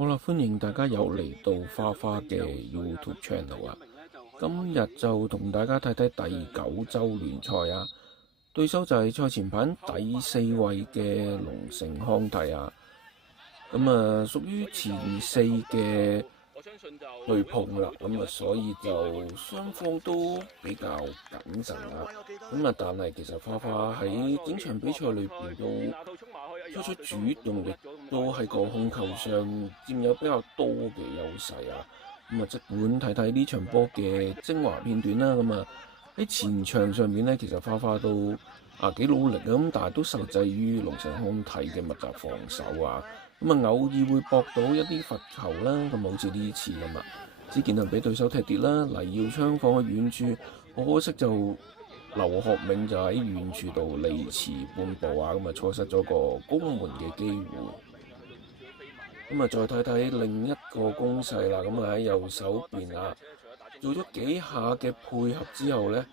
好啦，歡迎大家又嚟到花花嘅 YouTube channel 啊！今日就同大家睇睇第9周聯賽啊，對手就係賽前排第4位嘅龍城康體啊。屬於前4嘅對碰啦，所以就雙方都比較謹慎啦。但係其實花花喺整場比賽裏邊都出主動，亦都喺個控球上佔有比較多嘅優勢啊。即管睇睇呢場波嘅精華片段啦。喺前場上面呢，其實花花都幾努力嘅，但係都受制於龍城康體嘅密集防守啊。偶爾會搏到一啲罰球啦，好似呢次咁啊，只見係俾對手踢跌啦。黎耀昌放喺遠處，好可惜就劉學銘就喺遠處度離遲半步啊，錯失咗個攻門嘅機會。再睇睇另一個攻勢啦，喺右手邊啊，做咗幾下嘅配合之後呢，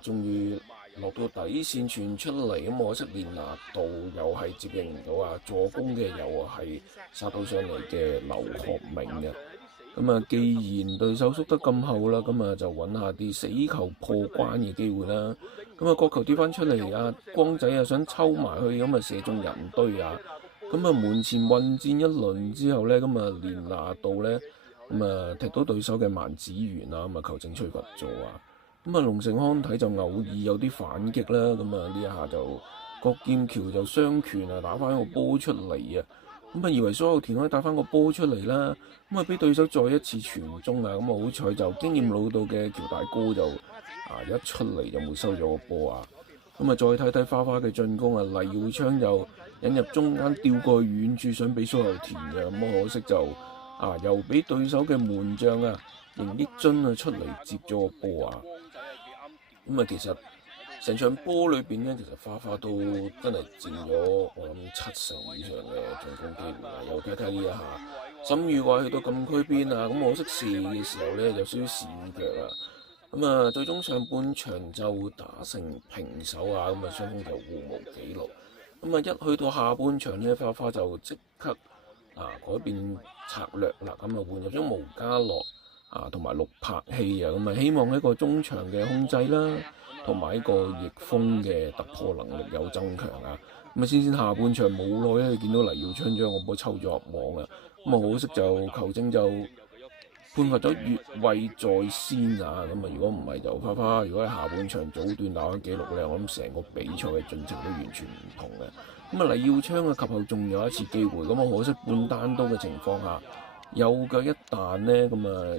終於落到底線傳出嚟，可惜連拿度又係接應唔到啊！助攻嘅又係殺到上嚟嘅劉學銘嘅。既然對手縮得咁後啦，就揾下啲死球破關嘅機會啦。角球跌翻出嚟啊，光仔啊想抽埋去，射中人堆啊！門前混戰一輪之後呢，連拿度呢，踢到對手嘅萬子元啊，球證吹罰咗啊！龍城康體就偶爾有啲反擊啦，呢一下就郭劍橋就雙拳啊打翻個波出嚟啊，以為蘇有田可以打翻個波出嚟啦，俾對手再一次傳中啊，好彩就經驗老道嘅喬大哥就一出嚟就冇收咗個波啊，再睇睇花花嘅進攻啊，黎耀昌就引入中間吊過遠處想俾蘇有田嘅，可惜就又俾對手嘅門將啊邢益津啊出嚟接咗個波啊。其實成場波裏邊呢，其實花花都真係佔咗我諗70%以上嘅進攻機會啊！又睇睇呢一下，沈宇偉去到禁區邊啊，可惜射嘅時候呢，有少少跣腳啊！最終上半場就打成平手啊！雙方就互無紀錄。一去到下半場呢，花花就即刻改變策略啦，換入咗毛家樂同埋陸柏希啊，希望一個中場嘅控制啦，同埋一個逆風嘅突破能力有增強啊。先下半場冇耐咧，見到黎耀昌將個波抽咗入網啊，可惜就球證就判罰咗越位在先啊。如果唔係就花花，如果喺下半場早段打翻紀錄咧，我諗成個比賽嘅進程都完全唔同嘅。黎耀昌及後仲有一次機會，可惜半單刀嘅情況下，右腳一彈呢，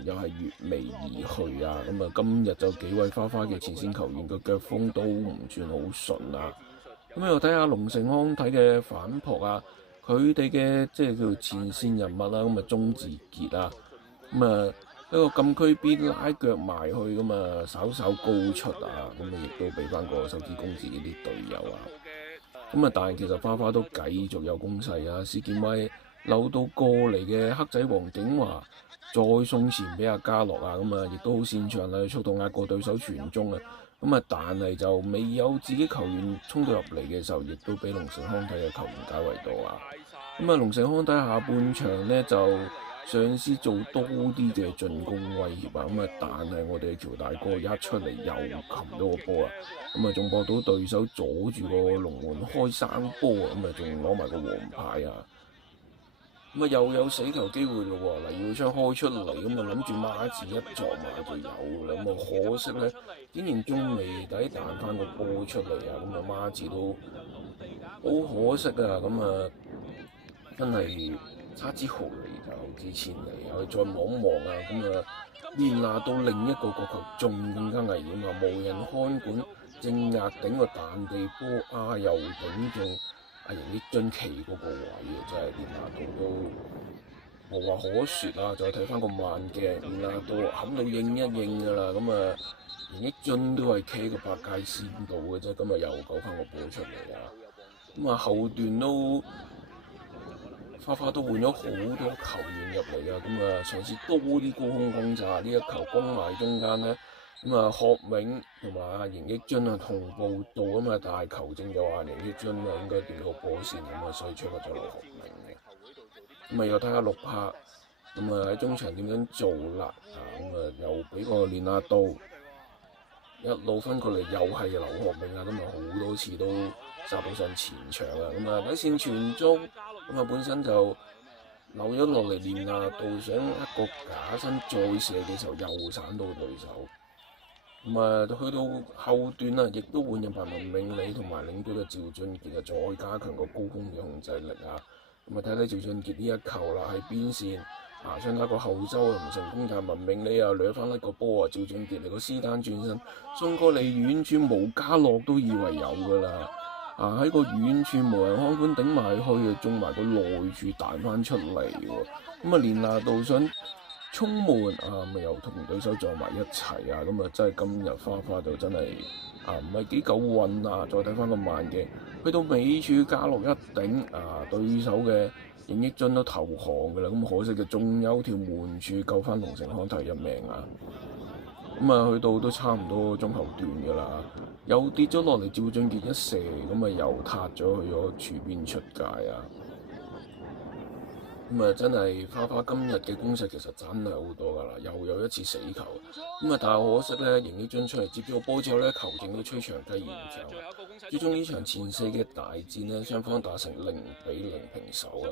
又係越眉而去啊！今日就幾位花花嘅前線球員嘅腳風都唔算好順啊！又睇下龍城康體嘅反撲啊，佢哋嘅即係叫做前線人物啦，鍾志傑啊，一個禁區邊拉腳埋去，稍稍高出啊，亦都俾翻個手指公自己啲隊友啊！但係其實花花都繼續有攻勢啊，史建威漏到過嚟嘅黑仔黃景華，再送前俾阿嘉樂啊，亦都好擅長啦，速度壓過對手傳中啊，但係就未有自己球員衝到入嚟嘅時候，亦都俾龍城康體嘅球員解圍到啊。龍城康體下半場呢，就嘗試做多啲嘅進攻威脅啊，但係我哋喬大哥一出嚟又擒到個波啊，仲博到對手阻住個龍門開生波啊，仲攞埋個黃牌啊。又有死球機會咯喎，黎耀昌開出嚟，諗住孖字一撞埋就有啦，可惜呢，竟然仲未抵彈翻個波出嚟啊，孖字都好可惜啊，真係差之毫厘就好之千里，又再望望啊，連拿到另一個角球仲更加危險啊，無人看管，正壓頂個彈地波又頂中。邢益津企嗰個位啊，真係連拿度都無話可説啊！再睇翻個慢鏡，連拿度冚到應一應㗎啦，邢益津都係企喺個百界線度嘅啫，又救翻個波出嚟啊！後段都花花都換咗好多球員入嚟啊，嘗試多啲高空轟炸，呢一球攻埋中間呢。學銘同埋邢益津同步到但係球證就話邢益津應該掂個波線所以吹罰咗劉學銘嘅。咁啊又睇下陸柏，咁啊喺中場點樣做啦，咁啊又俾個連亞道一路分過嚟，又係劉學明啊，咁啊好多次都殺到上前場啊，咁啊底線傳中，咁啊本身就漏咗落嚟，連亞道想一個假身再射嘅時候又閃到對手。咁啊，去到後段啊，亦都換入埋文明理同埋領隊嘅趙俊傑啊，再加強個高空嘅控制力啊。咁啊，睇睇趙俊傑呢一球啦，喺邊線啊，想打個後周啊唔成功，但係文明理啊掠翻甩個波啊，趙俊傑嚟個斯丹轉身送過嚟遠處，無家樂都以為有㗎啦。啊喺個遠處無人看管頂埋去啊，中埋個內處彈翻出嚟喎。咁啊，連拿度想衝門啊，咪又同對手撞埋一齊啊！咁啊，真係今日花花就真係唔係幾夠運啊！再睇翻個慢鏡，去到尾處加落一頂啊，對手嘅應益津都投降㗎啦！咁可惜嘅仲有條門柱救翻龍城康泰一命啊！咁啊，去到都差唔多中後段㗎啦，又跌咗落嚟，趙俊傑一射，咁啊又撻咗去咗柱邊出界啊！咁啊，真係花花今日嘅攻勢其實真係好多㗎啦，又有一次死球。咁啊，但係可惜咧，邢益津出嚟接咗個波之後咧，球證都吹長雞延長。最終呢場前四嘅大戰呢，雙方打成0-0平手啊。